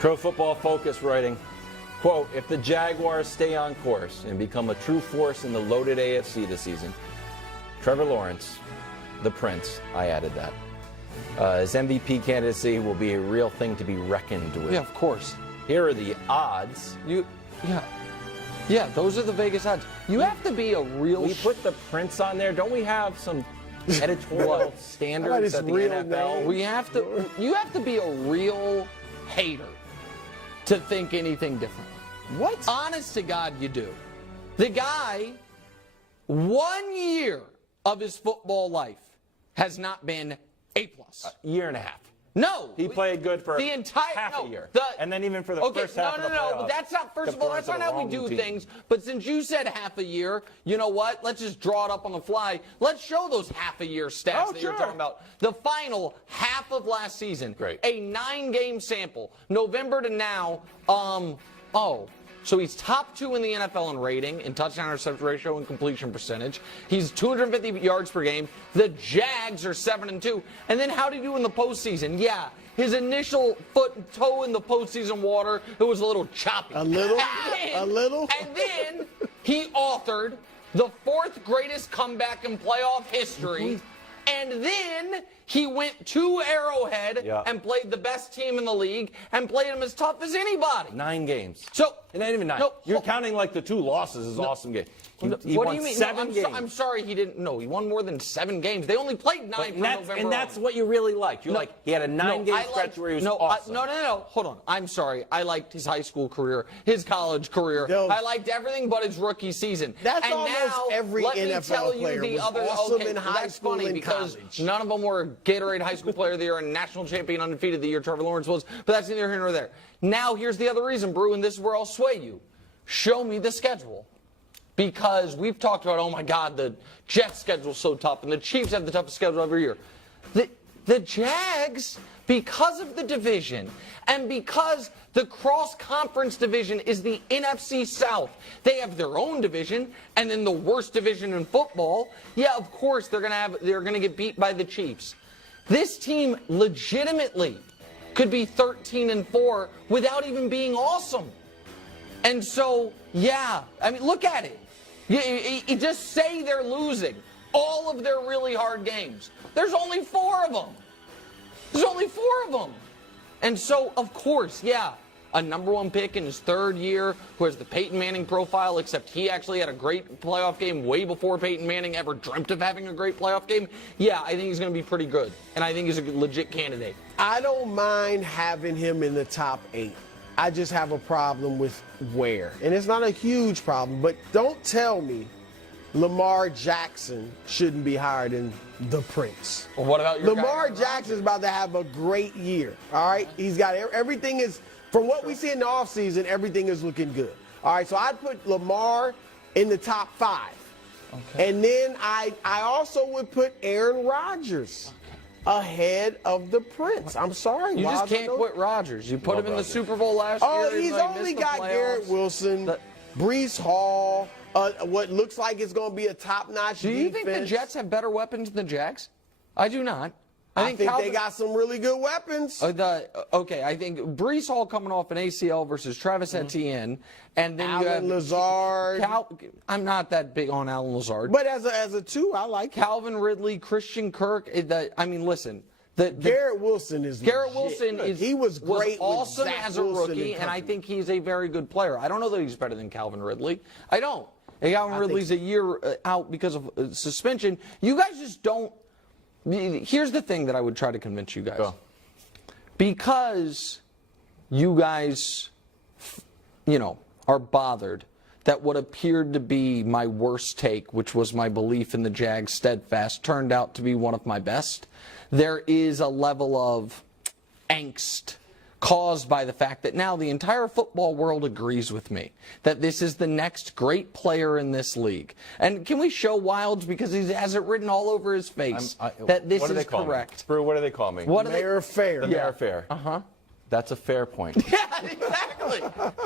Pro Football Focus writing, quote, if the Jaguars stay on course and become a true force in the loaded AFC this season, Trevor Lawrence, the Prince, I added that, his MVP candidacy will be a real thing to be reckoned with. Yeah, of course. Here are the odds. Yeah, those are the Vegas odds. You have to be a real... We put the Prince on there. Don't we have some editorial standards at the NFL? You have to be a real hater to think anything different. What? Honest to God, you do. The guy, 1 year of his football life has not been A+. Year and a half. No. He played good for the entire half a year. And then even for the first half of the playoffs. But that's not, first of all, that's not how we do things. But since you said half a year, you know what? Let's just draw it up on the fly. Let's show those half a year stats that you're talking about. The final half of last season. Great. A 9-game sample. November to now, so he's top 2 in the NFL in rating, in touchdown interception ratio, and completion percentage. He's 250 yards per game. The Jags are 7-2. And then how did he do in the postseason? Yeah, his initial foot and toe in the postseason water, it was a little choppy. A little? And then he authored the 4th greatest comeback in playoff history. And then he went to Arrowhead and played the best team in the league and played them as tough as anybody. 9 games. So, not even 9. No, You're counting like the 2 losses as awesome games. He what won do you mean? 7 games. I'm sorry he didn't. No, he won more than 7 games. They only played 9 from November and that's what you really liked. You like he had a 9-game stretch where he was awesome. No. Hold on. I'm sorry. I liked his high school career, his college career. I liked everything but his rookie season. That's and almost now, every let NFL me tell player you the was other. awesome okay, in high that's school funny and because college. none of them were Gatorade High School Player of the Year and national champion undefeated the year Trevor Lawrence was. But that's neither here nor there. Now here's the other reason, Brew, and this is where I'll sway you. Show me the schedule. Because we've talked about, oh my God, the Jets schedule's so tough, and the Chiefs have the toughest schedule every year. The Jags, because of the division, and because the cross-conference division is the NFC South, they have their own division, and then the worst division in football. Yeah, of course they're gonna get beat by the Chiefs. This team legitimately could be 13-4 without even being awesome. And so, yeah, I mean, look at it. You just say they're losing all of their really hard games. There's only 4 of them. There's only 4 of them. And so, of course, yeah, a #1 pick in his 3rd year who has the Peyton Manning profile, except he actually had a great playoff game way before Peyton Manning ever dreamt of having a great playoff game. Yeah, I think he's going to be pretty good. And I think he's a legit candidate. I don't mind having him in the top 8. I just have a problem with where. And it's not a huge problem, but don't tell me Lamar Jackson shouldn't be higher than the Prince. Well, what about your Lamar Jackson's about to have a great year, all right? He's got everything is, from what we see in the offseason, everything is looking good. All right, so I'd put Lamar in the top 5. Okay. And then I also would put Aaron Rodgers ahead of the Prince. I'm sorry. You just can't quit Rodgers. You put him in the Super Bowl last year. Oh, he's only got Garrett Wilson, Breece Hall, what looks like it's going to be a top-notch defense. Do you think the Jets have better weapons than the Jags? I do not. I think they got some really good weapons. Okay, I think Breece Hall coming off an ACL versus Travis Etienne, and then Allen you have Lazard. I'm not that big on Allen Lazard, but as a 2, I like Calvin Ridley, Christian Kirk. I mean, listen. Garrett Wilson is he was great. Awesome as a rookie, and I think he's a very good player. I don't know that he's better than Calvin Ridley. I don't. Calvin Ridley's a year out because of suspension. You guys just don't. Here's the thing that I would try to convince you guys. Go. Because you guys, are bothered that what appeared to be my worst take, which was my belief in the Jags steadfast, turned out to be one of my best. There is a level of angst caused by the fact that now the entire football world agrees with me that this is the next great player in this league. And can we show Wilds, because he has it written all over his face, that this is correct. Brew, what do they call me? Mayor Fair. The Mayor Fair. Uh-huh. That's a fair point. Yeah, exactly.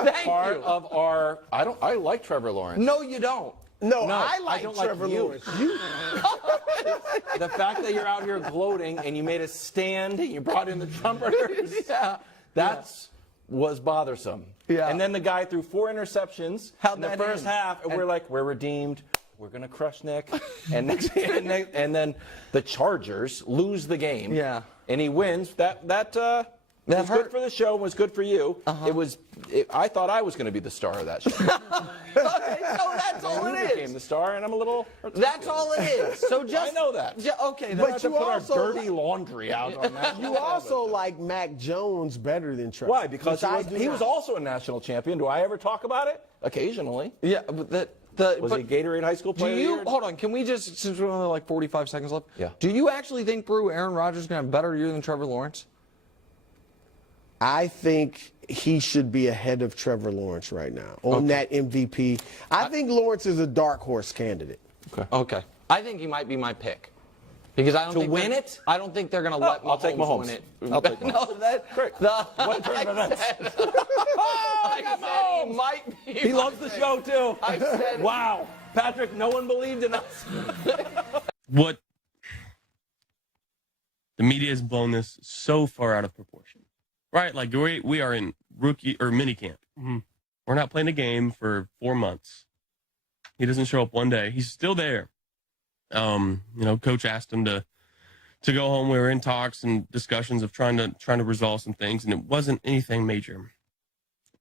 Thank Part you. of our, I like Trevor Lawrence. No, you don't. No, I like don't Trevor like you. Lawrence. The fact that you're out here gloating and you made a stand and you brought in the trumpeters, that's was bothersome. Yeah. And then the guy threw 4 interceptions in the first half, and we're like, we're redeemed. We're going to crush Nick. And and then the Chargers lose the game. Yeah. And he wins. That was good for the show and was good for you. I thought I was going to be the star of that show. Okay, so that's all it You became is. the star, and I'm a little. That's all it is. So just I know that. Okay, But that's you put our also dirty laundry out on that. You also like Mac Jones better than Trevor. Why? Because which he was also a national champion. Do I ever talk about it? Occasionally. yeah. But Was he a Gatorade High School Do player? you hold on? Can we just, since we only have like 45 seconds left? Yeah. Do you actually think, Brew, Aaron Rodgers is going to have a better year than Trevor Lawrence? I think he should be ahead of Trevor Lawrence right now on that MVP. I think Lawrence is a dark horse candidate. Okay. I think he might be my pick. Because I don't To think win they're- it? I don't think they're going to let I'll take Mahomes. win it. I'll take No, Mahomes. that. Great. What turn of events? I said he might be. He loves the show too. I said. Wow, Patrick, no one believed in us. What the media has blown this so far out of proportion, right? Like we are in rookie or mini camp. We're not playing a game for 4 months. He doesn't show up one day. He's still there. Coach asked him to go home. We were in talks and discussions of trying to resolve some things, and it wasn't anything major.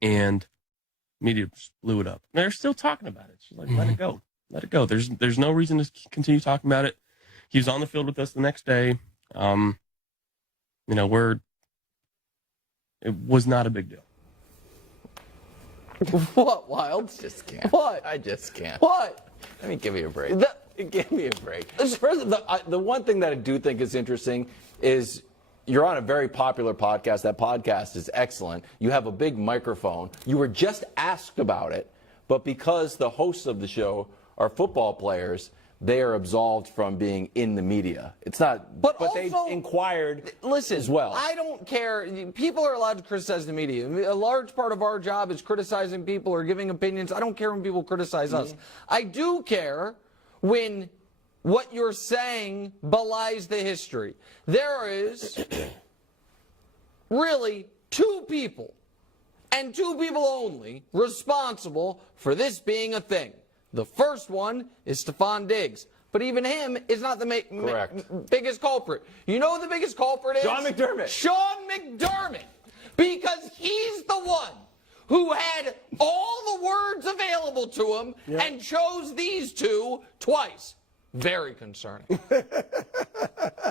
And media just blew it up. And they're still talking about it. She's like, let it go. Let it go. There's no reason to continue talking about it. He was on the field with us the next day. It was not a big deal. What, Wild? Just can't. What? I just can't. What? Let me give you a break. Give me a break. First, the one thing that I do think is interesting is you're on a very popular podcast. That podcast is excellent. You have a big microphone. You were just asked about it, but because the hosts of the show are football players, they are absolved from being in the media. It's not, but they inquired as well. I don't care. People are allowed to criticize the media. A large part of our job is criticizing people or giving opinions. I don't care when people criticize us. I do care when what you're saying belies the history. There is really 2 people, and 2 people only, responsible for this being a thing. The first one is Stephon Diggs. But even him is not the biggest culprit. You know who the biggest culprit is? Sean McDermott. Sean McDermott. Because he's the one who had all the words available to him and chose these 2 twice. Very concerning.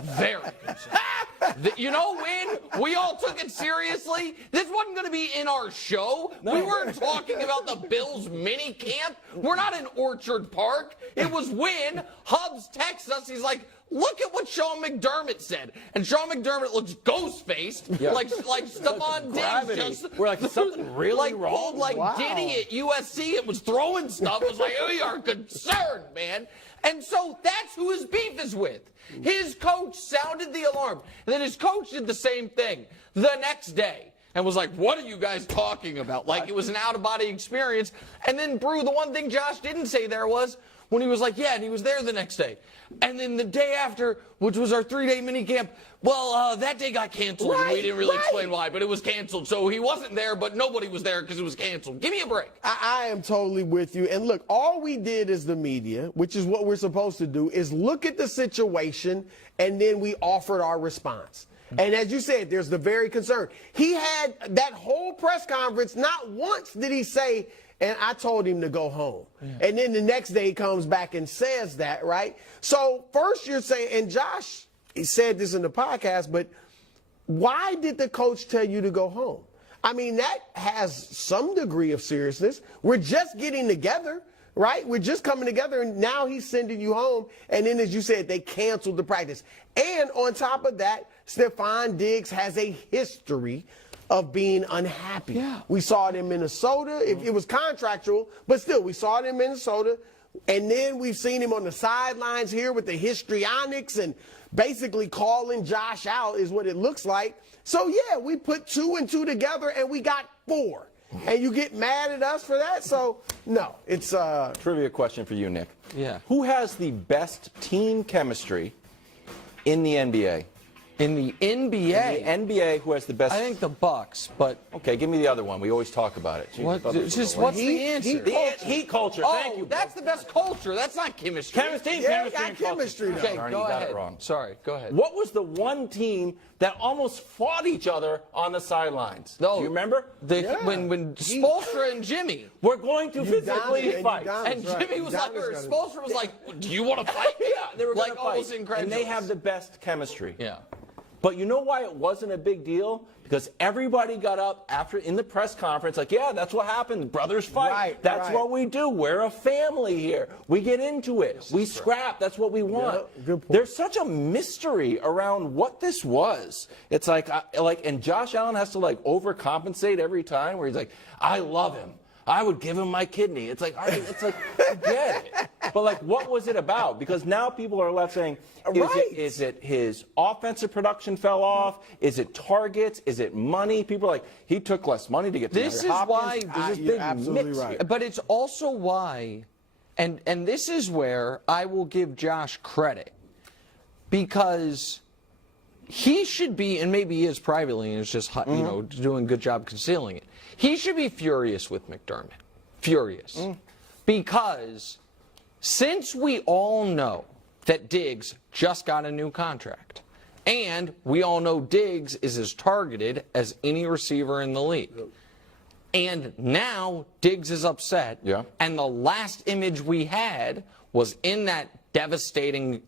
Very concerning. You know when we all took it seriously? This wasn't going to be in our show. No. We weren't talking about the Bills mini camp. We're not in Orchard Park. It was when Hubs texts us. He's like, look at what Sean McDermott said. And Sean McDermott looks ghost-faced, like Stephon Diggs. We're like, is something really wrong? Pulled like Diddy at USC and was throwing stuff. It was like, we are concerned, man. And so that's who his beef is with. His coach sounded the alarm. And then his coach did the same thing the next day and was like, what are you guys talking about? Like it was an out-of-body experience. And then, Brew, the one thing Josh didn't say there was when he was like, yeah, and he was there the next day. And then the day after, which was our 3-day mini camp, well, that day got canceled. And we didn't really explain why, but it was canceled. So he wasn't there, but nobody was there because it was canceled. Give me a break. I am totally with you. And look, all we did as the media, which is what we're supposed to do, is look at the situation and then we offered our response. And as you said, there's the very concern. He had that whole press conference, not once did he say, and I told him to go home. Yeah. And then the next day he comes back and says that, right? So first you're saying, and Josh, he said this in the podcast, but why did the coach tell you to go home? I mean, that has some degree of seriousness. We're just getting together, right? We're just coming together, and now he's sending you home. And then, as you said, they canceled the practice. And on top of that, Stephon Diggs has a history of being unhappy. Yeah. We saw it in Minnesota. It was contractual, but still, we saw it in Minnesota. And then we've seen him on the sidelines here with the histrionics and basically calling Josh out is what it looks like. So, yeah, we put 2 and 2 together, and we got 4. And you get mad at us for that? So, no, it's Trivia question for you, Nick. Yeah. Who has the best team chemistry in the NBA? In the NBA, The NBA, who has the best? I think the Bucks, but Okay, give me the other one. We always talk about it. Jeez, I thought this was the one. what's the answer? Heat culture. Thank you. That's the best culture. That's not chemistry. Chemistry, Yeah, chemistry, got and culture. chemistry, though. Okay, Darn, go you got ahead. it wrong. Sorry, go ahead. What was the one team that almost fought each other on the sidelines? No, Do you remember? When Spoelstra and Jimmy. We're going to physically fight. And Jimmy was like, or Spoelstra was like, do you want to fight? Yeah, they were like gonna fight. almost incredible. And they have the best chemistry. Yeah. But you know why it wasn't a big deal? Because everybody got up after in the press conference like, yeah, that's what happened. Brothers fight. Right, That's right. what we do. We're a family here. We get into it. We scrap. That's what we want. Yeah, good point. There's such a mystery around what this was. It's like, and Josh Allen has to like overcompensate every time where he's like, I love him. I would give him my kidney. It's like, I get it. But like, what was it about? Because now people are left saying, is it his offensive production fell off? Is it targets? Is it money? People are like, he took less money to get to This is why there's this you're big absolutely mix right. here. But it's also why, and this is where I will give Josh credit, because he should be, and maybe he is privately, and is just doing a good job concealing it. He should be furious with McDermott, furious, because since we all know that Diggs just got a new contract, and we all know Diggs is as targeted as any receiver in the league. And now Diggs is upset. Yeah. And the last image we had was in that devastating